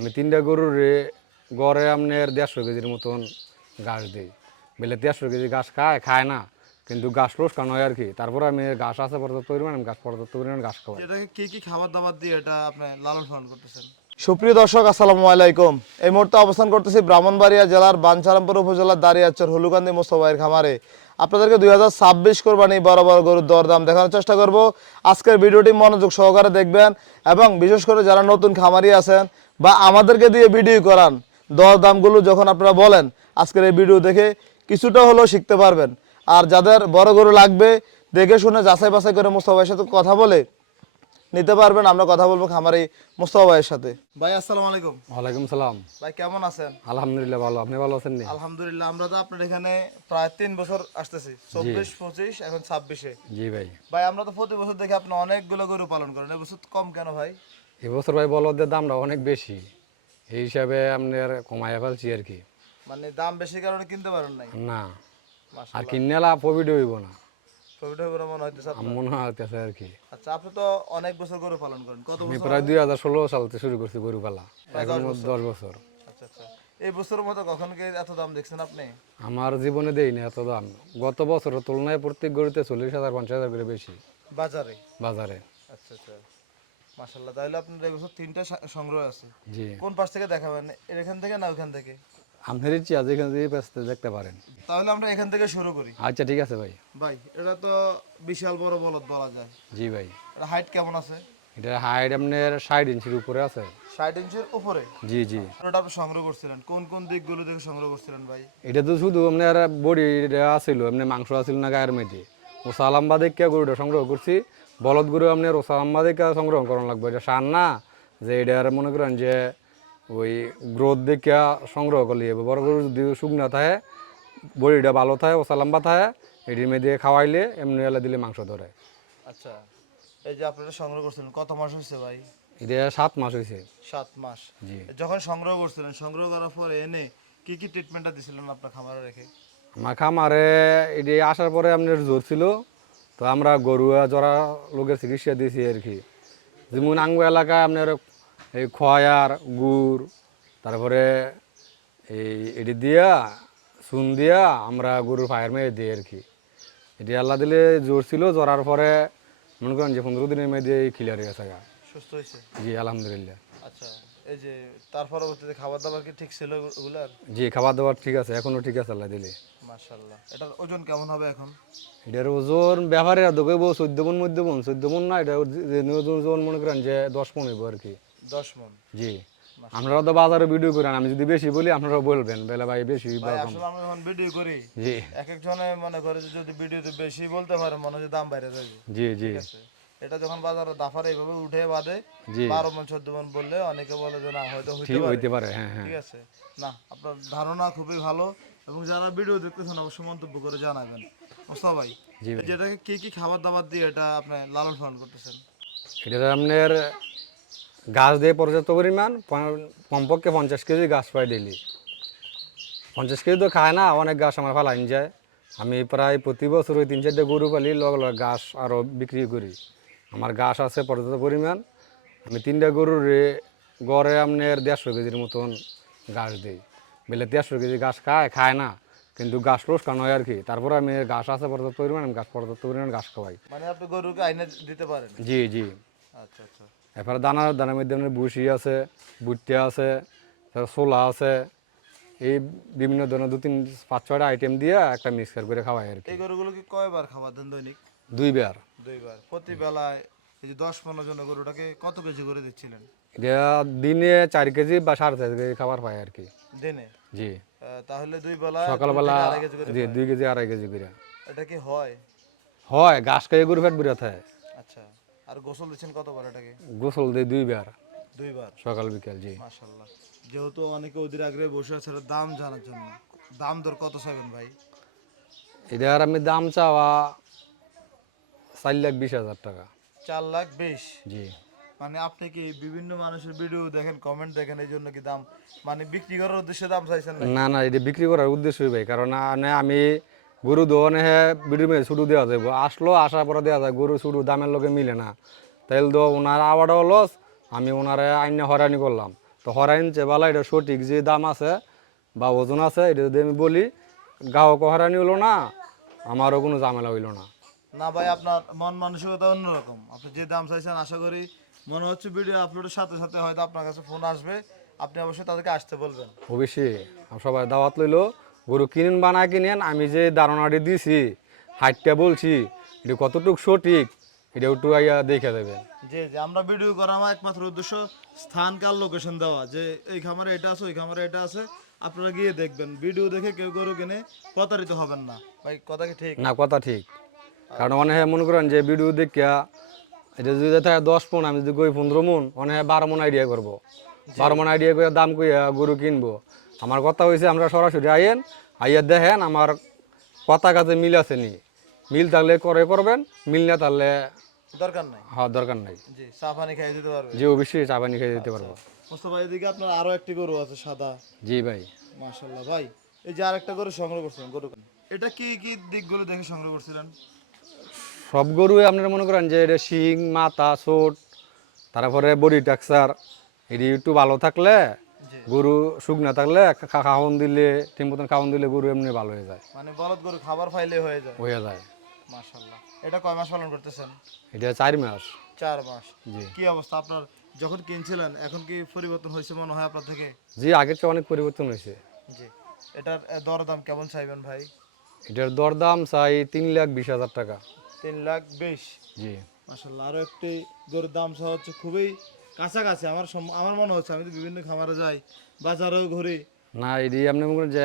আমি ৩টা গরুর গড়ে আপনার ১৫০ কেজির মতন ঘাস দিই। বেলে ১৫০ কেজি ঘাস খায় না, কিন্তু ঘাস লোকসান হয় আর কি। তারপরে আমি ঘাস আছে পর্যাপ্ত পরিমাণ, আমি পর্যাপ্ত পরিমাণ ঘাস খাওয়াই। এটাকে কি খাবার দাবার দিয়ে এটা আপনি লালন পালন করতেছেন? সুপ্রিয় দর্শক, আসসালামু আলাইকুম। এই মুহূর্তে অবস্থান করতেছি ব্রাহ্মণবাড়িয়া জেলার বাঞ্ছারামপুর উপজেলার দাঁড়িয়াচর হলুকান্দি মোস্তফায়ের খামারে। আপনাদেরকে 2026 কোরবানি বড় বড় গরুর দরদাম দেখানোর চেষ্টা করব। আজকের ভিডিওটি মনোযোগ সহকারে দেখবেন এবং বিশেষ করে যারা নতুন খামারি আছেন বা আমাদেরকে দিয়ে ভিডিও করান, দরদামগুলো যখন আপনারা বলেন, আজকের এই ভিডিও দেখে কিছুটা হলেও শিখতে পারবেন। আর যাদের বড় গরু লাগবে দেখে শুনে যাচাই বাছাই করে মোস্তফা ভাইয়ের সাথে কথা বলে নিতে পারবেন। আমরা কথা বলবো খামারি মোস্তফা ভাইয়ের সাথে। ভাই আসসালামু আলাইকুম। ওয়ালাইকুম সালাম। ভাই কেমন আছেন? আলহামদুলিল্লাহ ভালো, আপনি ভালো আছেন? আলহামদুলিল্লাহ। আমরা তো আপনার এখানে প্রায় 3 বছর আসতেছি, 24, 25 এখন 26-এ। জি ভাই। ভাই আমরা তো প্রতি বছর দেখি আপনি অনেকগুলো গরু পালন করেন, এবছর কম কেন ভাই? এবছর ভাই বলদের দামটা অনেক বেশি, এই হিসাবে আপনার কমাইয়া ফেলছি আর কি। মানে দাম বেশি কারণে কিনতে পারেন নাই? না, আর মাশাআল্লাহ। কিনে লাভ প্রফিট হইব না, প্রফিট হবে মনে হইতেছে আপনার? মনে হইতেছে আর কি। আচ্ছা, আপনি তো অনেক বছর গরু পালন করেন, কত আমি বছর? প্রায় 2016 সাল থেকে শুরু করছি গরু পালা, প্রায় এখন 10 বছর। 10 বছর। আচ্ছা আচ্ছা, এই বছরের মতো কখন কি এত দাম দেখছেন আপনি? আমার জীবনে দেই না এত দাম। গত বছরের তুলনায় প্রত্যেক গরুতে 40,000 50,000 করে বেশি বাজারে? বাজারে। আচ্ছা আচ্ছা, মাশাআল্লাহ। তাহলে আপনার এবছর 3টা সংগ্রহ আছে। জি, কোন পাশ থেকে দেখাবেন, এখান থেকে না ওখান থেকে? আপনার ইচ্ছা যেখানে দিয়ে ব্যস্ত দেখতে পারেন। তাহলে আমরা এখান থেকে শুরু করি। আচ্ছা ঠিক আছে ভাই। ভাই এটা তো বিশাল বড় বলদ বলা যায়। জি ভাই, এটা হাইট কেমন আছে? এটা হাইট আপনার 60 ইঞ্চির উপরে আছে। 60 ইঞ্চির উপরে? জি জি। এটা আপনি সংগ্রহ করছিলেন কোন কোন দিকগুলো দেখে সংগ্রহ করছিলেন ভাই? এটা তো শুধু আপনার বডি আছিল, এমনি মাংস আছিল না গায়ের মধ্যে। ও সালাম্বা দেখে গরুটা সংগ্রহ করছি। বলদ গরু আপনার ও সালাম্বা দেখে সংগ্রহ করানো লাগবে, এটা সার না যে এটার মনে করেন যে ওই গ্রোথ দেখে সংগ্রহ করলে যাবে। বড় গরু যদি শুকনা থাকে, বডিটা ভালো থাকে, ও সালাম্বা থাকে, এটির মধ্যে খাওয়াইলে এমনি এলে দিলে মাংস ধরে। আচ্ছা, এই যে আপনারা সংগ্রহ করছিলেন কত মাস হয়েছে ভাই? এটা 7 মাস হয়েছে। 7 মাস। জি। যখন সংগ্রহ করছিলেন, সংগ্রহ করার পরে এনে কি কি ট্রিটমেন্টটা দিছিলেন আপনার খামারে রেখে? আমার খামারে এটি আসার পরে আপনার জ্বর ছিল, তো আমরা গরুয়া জরা লোকের চিকিৎসা দিয়েছি আর কি। যেমন আঙ্গু এলাকায় আপনার এই খয়ার গুড়, তারপরে এটি দিয়া চুন দিয়া আমরা গরুর পায়ের মেয়ে দিই আর কি। এটি আল্লাহ দিলে জ্বর ছিল, জ্বরার পরে মনে করেন যে 15 দিনের মধ্যে ক্লিয়ার হয়ে গেছে। সুস্থ হয়েছে? জি আলহামদুলিল্লাহ। আচ্ছা, এই যে তার পরবর্তীতে খাবার দাবার কি ঠিক ছিল ওগুলার? জি খাবার দাবার ঠিক আছে, এখনো ঠিক আছে আল্লাহ দিলে। মাশাআল্লাহ। এটার ওজন কেমন হবে এখন? এটার ওজন ব্যাপারে দেখব 14 মন মধ্যে মন 14 মন না, এটা ওজন মনে করেন যে 10 মন হইব আর কি। 10 মণ? জি। আপনারা তো বাজারে ভিডিও করেন, আমি যদি বেশি বলি আপনারা বলবেন বেলা ভাই বেশি বা ভাই কম। আসলে আমরা যখন ভিডিও করি, জি এক একজনে মনে করে যে যদি ভিডিওতে বেশি বলতে পারে মনে হয় যে দাম বাইরে যাবে। জি জি ঠিক আছে, এটা যখন বাজারে দাফার এইভাবে উঠে বাদে জি 12 মণ 14 মণ বললে অনেকে বলে যে না হয়তো হইতে ঠিক পারে। হইতে পারে, হ্যাঁ হ্যাঁ। ঠিক আছে, না আপনার ধারণা খুবই ভালো এবং যারা ভিডিও দেখতেছেন অবশ্যই মন্তব্য করে জানাবেন। মোস্তফা ভাই, জি ভাই। যেটাকে কি কি খাবার দাবার দিয়ে এটা আপনি লালন পালন করতেছেন? এটা আপনার গাছ দিয়ে পর্যাপ্ত পরিমাণ কমপক্ষে 50 কেজি গাছ পাই ডেলি। 50 কেজি তো খায় না, অনেক গাছ আমার ফালাইন যায়। আমি প্রায় প্রতি বছর ওই 3-4টা গরু পালি, লগ লগ গাছ আরও বিক্রি করি। আমার গাছ আছে পর্যাপ্ত পরিমাণ। আমি 3টা গরুর গড়ে আপনার 150 কেজির মতন ঘাস দিই। বেলে 150 কেজি ঘাস খায় না, কিন্তু ঘাস লোকসান হয় আর কি। তারপরে আমি ঘাস আছে পর্যাপ্ত পরিমাণ, আমি পর্যাপ্ত পরিমাণ ঘাস খাওয়াই। মানে আপনি গরুকে আইনে দিতে পারেন? জি জি। আচ্ছা আচ্ছা। এরপরে দানার মধ্যে আপনার ভুসি আছে, ভুট্টা আছে, তারপর ছোলা আছে, এই বিভিন্ন ধরনের 2-3-5-6টা আইটেম দিয়ে একটা মিক্সার করে খাওয়াই আর কি। এই গরুগুলো কি কয়বার খাবার দেন দৈনিক? 2 বার। 2 বার। প্রতি বেলায় এই যে 10-15 জনের গরুটাকে কত কেজি করে দিচ্ছিলেন? এটা দিনে 4 কেজি বা 4.5 কেজি খাবার পাই আর কি। দিনে? জি। তাহলে 2 বেলা 2 সকালবেলা থেকে 2.5 কেজি করে জি খায়। 2 কেজি 2.5 কেজি করে এটা কি হয়? হয়। ঘাস খাইয়ে গরু পেট বুড়া থাকে। আচ্ছা, আর গোসল দিচ্ছেন কতবার এটাকে? গোসল দিই 2 বার, 2 বার? সকাল বিকাল। জি। মাশাআল্লাহ। যেহেতু অনেকে অধীর আগ্রহে বসে আছে এটার দাম জানার জন্য, দাম দর কত চাইবেন ভাই? এটার আমি দাম চাওয়া 4,20,000 টাকা। 4,20,000? জি। মানে আপনি কি বিভিন্ন মানুষের ভিডিও দেখেন, কমেন্ট দেখেন, এই জন্য কি দাম মানে বিক্রি করার উদ্দেশ্যে দাম চাইছেন নাকি? না না, এটা বিক্রি করার উদ্দেশ্যই ভাই, কারণ আমি গরু দোয়ানে বিডির মেয়ে ছুটু দেওয়া যাবো, আসলো আসার পরে দেওয়া যায়, গরু ছুটু দামের লোকে মিলে না, তাইলে তো ওনার আওয়ারও লস, আমি ওনারে আইনে হয়রানি করলাম। তো হরাইন যে বালা এটা সঠিক যে দাম আছে বা ওজন আছে এটা যদি আমি বলি গ্রাহক হরানি হলো না, আমারও কোনো ঝামেলা হইলো না। না ভাই, আপনার মন মানসিকতা অন্যরকম। আপনি যে দাম চাইছেন, আশা করি মনে হচ্ছে ভিডিও আপলোডের সাথে সাথে হয়তো আপনার কাছে ফোন আসবে, আপনি অবশ্যই তাদেরকে আসতে বলবেন। অবশ্যই আমি সবাই দাওয়াত লইলো, গরু কিনেন বা না কিনেন, আমি যে ধারণাটি দিছি হাইটটা বলছি এটা কতটুকু সঠিক এটা একটু আইয়া দেখে দেবেন। জি জি, আমরা ভিডিও করা আমার একমাত্র উদ্দেশ্য স্থান কাল লোকেশন দেওয়া, যে এই খামারে এটা আছে ওই খামারে এটা আছে, আপনারা গিয়ে দেখবেন। ভিডিও দেখে কেউ গরু কিনে প্রতারিত হবেন না। ভাই কথা কি ঠিক? না কথা ঠিক, কারণ অনেক মনে করেন যে ভিডিও দেখিয়া এটা যদি থাকে 10 মন, আমি যদি কই 15 মন, অনেক 12 মন আইডিয়া করবো, 12 মন আইডিয়া করে দাম কইয়া গরু কিনবো। আমার কথা হয়েছে আমরা সরাসরি আইয়েন, আইয়া দেখেন আমার কথা কাজে মিল আছে নি, মিল থাকলে করে করবেন, মিল না তাহলে দরকার নাই। হওয়ার দরকার নাই। জি, চা পানি খাইয়ে দিতে পারবে। জি অবশ্যই চা পানি খেয়ে দিতে পারবো। মোস্তফা, এদিকে আপনার আরো একটি গরু আছে সাদা, জি ভাই, মাশাল্লাহ। ভাই এই যে আরেকটা গরু সংগ্রহ করছিলেন, গরু এটা কি কি দিকগুলো দেখে সংগ্রহ করছিলেন? সব গরু আপনারা মনে করেন যে এটা শিং মাথা চোট, তারপরে বডি টেক্সচার এটি একটু ভালো থাকলে, জি, গরু শুকনা থাকলে খাওয়ান দিলে ঠিক মতন খাওয়ান দিলে গরু এমনি ভালো হয়ে যায়, মানে বলদ গরু খাবার ফাইলে হয়ে যায়। হয়ে যায়। মাশাল্লাহ। এটা কয় মাস পালন করতেছেন? এটা 4 মাস। 4 মাস। জি কি অবস্থা আপনার যখন কিনছিলেন, এখন কি পরিবর্তন হয়েছে মনে হয় আপনার থেকে? জি, আগের চেয়ে অনেক পরিবর্তন হয়েছে। জি। এটার দরদাম কেমন চাইবেন ভাই? এটার দরদাম চাই 3,20,000 টাকা। 3,20,000। জি মাশাল্লাহ। আরো একটি গরুর দাম সহ হচ্ছে খুবই কাছাকাছি। আমার মনে হচ্ছে, আমি তো বিভিন্ন খামারে যাই, বাজারেও ঘুরি। না, এটি আপনি মনে করেন যে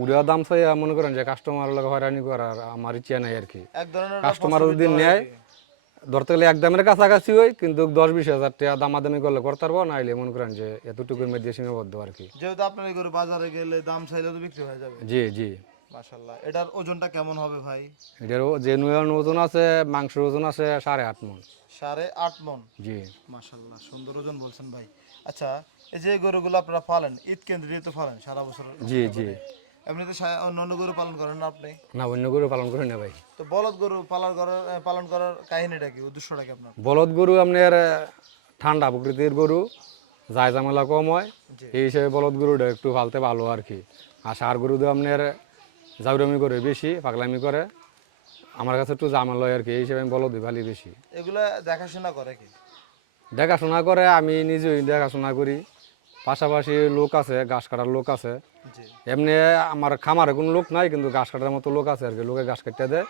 উড়া দাম চাই মনে করেন যে কাস্টমার লোক হয়রানি করার আমার ইচ্ছা নাই আর কি। এক ধরনের ওটা কাস্টমার প্রশ্নবিদ্ধ যদি হয় আর নেয় কি। ধরতে গেলে এক দামের কাছাকাছি হয়, কিন্তু 10-20 হাজার টাকা দামাদামি করলে করতে পারবো, নাইলে মনে করেন যে এতটুকুর মধ্যে সীমাবদ্ধ আর কি। যেহেতু আপনার এই গরু বাজারে গেলে দাম চাইলে তো বিক্রি হয়ে যাবে। জি জি, মাশাল্লাহ। এটার ওজনটা কেমন হবে ভাই? এটারও যে নুয়ান ওজন আছে, মাংসের ওজন আছে 8.5 মন। 8.5 মন। জি মাশাল্লাহ, সুন্দর ওজন বলছেন ভাই। আচ্ছা, এই যে গরুগুলো আপনারা পালেন ঈদ কেন্দ্রিত পালেন সারা বছর জি জি, এমনিতে অন্য গরু পালন করেন না আপনি? না অন্য গরু পালন করি না ভাই। তো বলদ গরু পালন করার কাহিনীটা কি, উদ্দেশ্যটা কি আপনার? বলদ গরু আপনার ঠান্ডা প্রকৃতির গরু, যায় ঝামেলা কম হয়, জি। এই হিসেবে বলদ গরুটা একটু ফালতে ভালো আর কি। আর সার গরু তো আপনার জাউরামি করে বেশি, পাগলামি করে, আমার কাছে একটু ঝামেলা হয় আর কি, এই হিসেবে আমি বলদ ভালি বেশি। এগুলা দেখাশোনা করে কি? দেখাশোনা করে, আমি নিজেই দেখাশোনা করি, পাশাপাশি লোক আছে, ঘাস কাটার লোক আছে। জি। এমনি আমার খামারে কোনো লোক নাই, কিন্তু ঘাস কাটার মতো লোক আছে আর কি, লোকে ঘাস কাটতে দেয়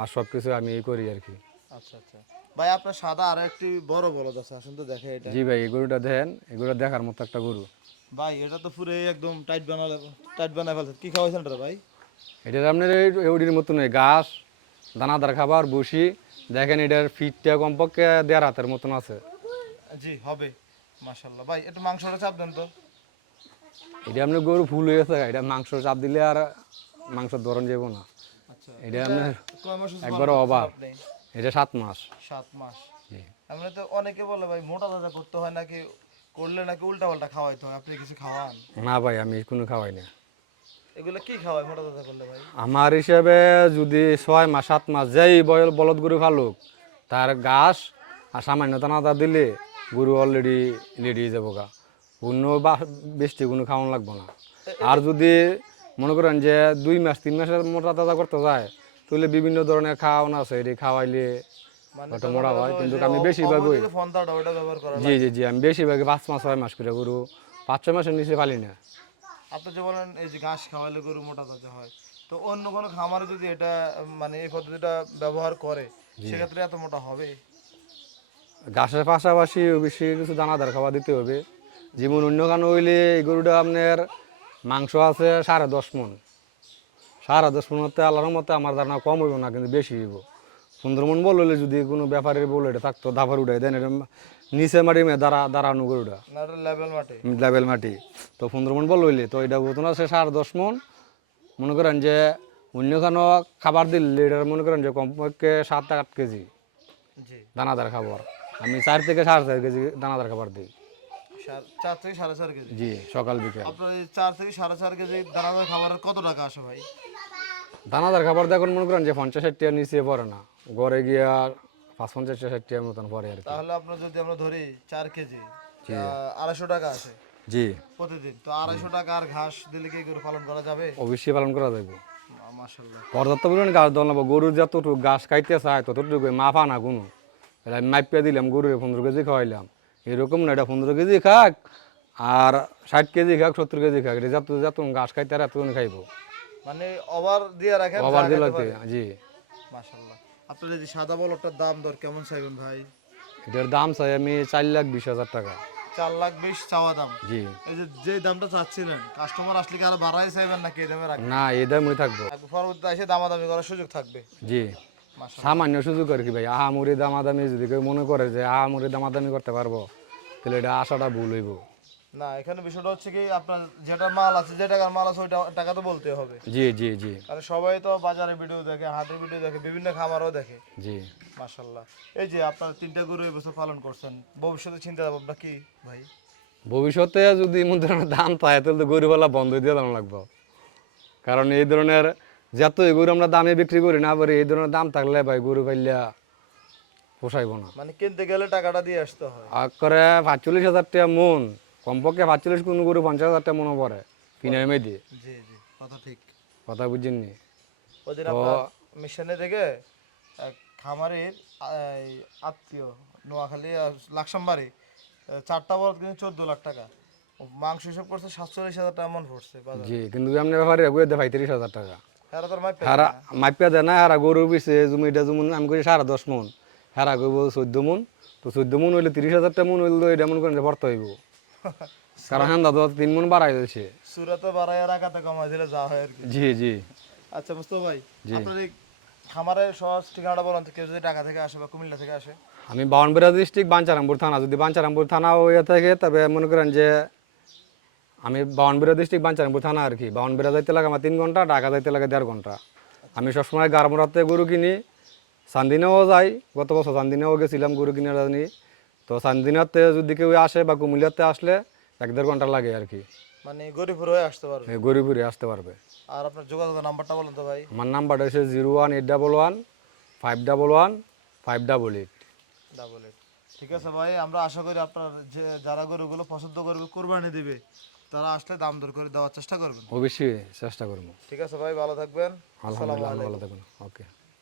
আর সব কিছু আমি করি আর কি। আচ্ছা আচ্ছা। ভাই আপনার সাদা আরো একটি বড় বলদ আছে, আসুন তো দেখে এটা। জি ভাই, এই গরুটা দেখেন, এই গরুটা দেখার মতো একটা গরু। ভাই এটা তো পুরো একদম টাইট বানায় ফেলছে। কি খাওয়াইছেন এটা ভাই? এটা আপনার এউডির মতন ঘাস, দানাদার খাবার, বসি, দেখেন এটার ফিটটা কমপক্ষে 1.5 হাতের মতন আছে। জি হবে। মাশাল্লাহ। ভাই একটু মাংসটা চাপ দেন তো। এটা আপনার গরু ফুল হয়ে গেছে, এটা মাংস চাপ দিলে আর মাংসের ধরন যাব না। আচ্ছা, এটা আপনার কয় মাস হচ্ছে একবার পালন করতেছেন অভাব। আপনি? এটা 7 মাস। 7 মাস। জি এমনি তো অনেকে বলে ভাই মোটা তাজা করতে হয় নাকি, করলে নাকি উল্টা পাল্টা খাওয়াইতে হয়, আপনি কিছু খাওয়ান? না ভাই, আমি কোনো খাওয়াই না। এগুলো কি খাওয়ায় মোটা তাজা করলে ভাই? আমার হিসাবে যদি 6 মাস 7 মাস যেই বলদ গরু ফালুক, তার ঘাস আর সামান্য দানাদার দিলে গরু অলরেডি রেডি হয়ে যাবো গা, অন্য বেশি কোনো খাওয়ানো লাগবো না। আর যদি মনে করেন যে 2 মাস 3 মাসের মোটা তাজা করতে যায়, তাহলে বিভিন্ন ধরনের খাওয়ানো আছে, এটি খাওয়াইলে মানে ওটা মোটা হয়, কিন্তু আমি বেশিরভাগ ওই অবৈধ ফন্দাটা ওটা ব্যবহার করা জি লাগে। জি জি, আমি বেশিরভাগই 5 মাস 6 মাস করে গরু, 5-6 মাসের নিচে ফালি না। আপনি যে বলেন এই যে ঘাস খাওয়াইলে গরু মোটা তাজা হয়, তো অন্য কোনো খামারে যদি এটা মানে এই পদ্ধতিটা ব্যবহার করে, সেক্ষেত্রে এত মোটা হবে? ঘাসের পাশাপাশি বেশি কিছু দানাদার খাবার দিতে হবে। যেমন অন্য কানো হইলে এই গরুটা আপনার মাংস আছে 10.5 মন, 10.5 মন হতে আল্লাহর মতে আমার ধারণা কম হইব না, কিন্তু বেশি হইব। 15 মন বললে যদি কোনো ব্যাপারের বলে এটা থাকতো, দাফার উঠাই দেন, এটা নিচে মাটি মে দাঁড়ানো গরুটা, না এটা লেভেল মাঠে। লেবেল মাটি। তো 15 মন বল হইলে তো এটা ওজন আছে 10.5 মন। মনে করেন যে অন্য কানো খাবার দিলে এটার মনে করেন যে কমপক্ষে 7-8 কেজি জি। দানাদার খাবার, আমি 4 থেকে 4.5 কেজি দানাদার খাবার দিই। 4 থেকে 4.5 কেজি। জি সকাল বিকেল। আপনার এই 4 থেকে 4.5 কেজি দানাদার খাবারের কত টাকা আসে ভাই? দানাদার খাবার দেখুন মনে করেন যে 50-60 টাকা নিচে পড়ে না, গড়ে গিয়া 5-50-60 টাকার মতন পড়ে আর কি। তাহলে আপনার যদি আমরা ধরি 4 কেজি, 250 টাকা আসে। জি প্রতিদিন। তো 250 টাকার ঘাস দিলে কি গরু পালন করা যাবে? অবশ্যই পালন করা যাবে। মাশাআল্লাহ। পর্যাপ্ত পরিমাণ ঘাস দেওয়া লাগবে, গরু যতটুকু ঘাস খাইতে চায় ততটুকু মাফা না কোনো। এটা আমি মাইপিয়া দিলাম গরুরে 15 কেজি খাওয়াইলাম, এরকম না, এটা 15 কেজি খাক আর 60 কেজি খাক 70 কেজি খাক, এটা যত যত ঘাস খাইতে আর এতক্ষণ খাইবো। মানে ওভার দিয়ে রাখেন, যা আবার খাইতে দিলাতে পারে। জি। মাশাআল্লাহ। আপনার এই যে সাদা বলদটার দাম দর কেমন চাইবেন ভাই? এটার দাম চাই আমি 4,20,000 টাকা। 4,20,000 চাওয়া দাম। জি। এই যে দামটা চাচ্ছিলেন, কাস্টমার আসলে কি আরো বাড়াই চাইবেন নাকি এই দামে রাখবেন? না, এই দামই থাকবো। পরবর্তীতে এসে দামাদামি করার সুযোগ থাকবে। জি। মাশাআল্লাহ। সামান্য সুযোগ আর কি ভাই, আহামরি দামাদামি যদি কেউ মনে করে যে আহামরি দামাদামি করতে পারবো, তাহলে এটা আশাটা ভুল হইব। না, এখানে বিষয়টা হচ্ছে কি, আপনার যেটা মাল আছে, যে টাকার মাল আছে, ওই টাকা তো বলতে হবে। জি জি জি কারণ সবাই তো বাজারে ভিডিও দেখে, হাটের ভিডিও দেখে, বিভিন্ন খামারও দেখে। জি। মাশাআল্লাহ। এই যে আপনার 3টা গরু এবছর পালন করছেন, ভবিষ্যতে চিন্তা ভাবনা কি ভাই? ভবিষ্যতে যদি এমন ধরনের দাম পায় তাহলে তো গরুওয়ালা বন্ধ দিয়ে দাম লাগবে, কারণ এই ধরনের যত গরু আমরা দামে বিক্রি করি না পারি, এই ধরনের দাম থাকলে ভাই গরু পাইলে পোষাইব না। মানে কিনতে গেলে টাকাটা দিয়ে আসতে হয়। আর করে 45,000 টাকা মন, কমপক্ষে 45, কোনো গরু 50,000 টাকা মনে পড়ে কিনে এমে দিয়ে। জি জি, কথা ঠিক। কথা বুঝছেননি? ওই দিন তো আপনার মিশনে থেকে এক খামারের এই আত্মীয়, নোয়াখালী লাকসামবাড়ি, 4টা বলদ কিন্তু 14 লাখ টাকা। মাংস হিসাব করছে 47,000 টাকা মন পড়ছে বাজারে। জি, কিন্তু আপনার ব্যাপারে এগুলো দেয় 35,000 টাকা। হেরা তোর মাইপে হারা মাইপিয়া দেয় না, হারা গরু পিছে জমিটা যেমন আমি করি 10.5 মন, হারা করবো 14 মন। তো 14 মন হইলে 30,000 টাকা মন হইলে এটা মন করেন ভর্তা হইব, কারণ হ্যাঁ দাদা 3 মন বাড়াই দিয়েছে। সুরাতে বাড়াইয়া রাখাতে কমাই দিলে যা হয় আর কি। জি জি আচ্ছা মুস্তফা ভাই, জি। আপনার এই খামারের সহজ ঠিকানাটা বলেন তো, কেউ যদি ঢাকা থেকে আসে বা কুমিল্লা থেকে আসে। আমি বাউনবেড়া ডিস্ট্রিক্ট, বাঞ্ছারামপুর থানা। যদি বাঞ্ছারামপুর থানা হয়ে থাকে তবে মনে করেন যে আমি বাউনবেড়া ডিস্ট্রিক্ট, বাঞ্ছারামপুর থানা আর কি। বাউনবেড়া যাইতে লাগে আমার 3 ঘন্টা, ঢাকা যাইতে লাগে 1.5 ঘন্টা। আমি সবসময় গারমোড়াতে গরু কিনি, চান্দিনেও যাই, গত বছর চান্দিনেও গেছিলাম গরু কিনার জানি। তো চান্দিনাতে যদি কেউ আসে বা কুমিল্লাতে আসলে 1-1.5 ঘন্টা লাগে আর কি, মানে গরিপুর হয়ে আসতে পারবে। গরু ঘুরে আসতে পারবে। আর আপনার যোগাযোগের নাম্বারটা বলেন তো ভাই। আমার নাম্বারটা হচ্ছে 01811 511 588। 888। ঠিক আছে ভাই, আমরা আশা করি আপনার যে যারা গরুগুলো পছন্দ করবে, কোরবানি দিবে, তারা আসলে দাম দর করে দেওয়ার চেষ্টা করবেন। অবশ্যই চেষ্টা করবো। ঠিক আছে ভাই, ভালো থাকবেন। আসসালামু আলহামদুলিল্লাহ, ভালো আলাইকুম। থাকুন। ওকে।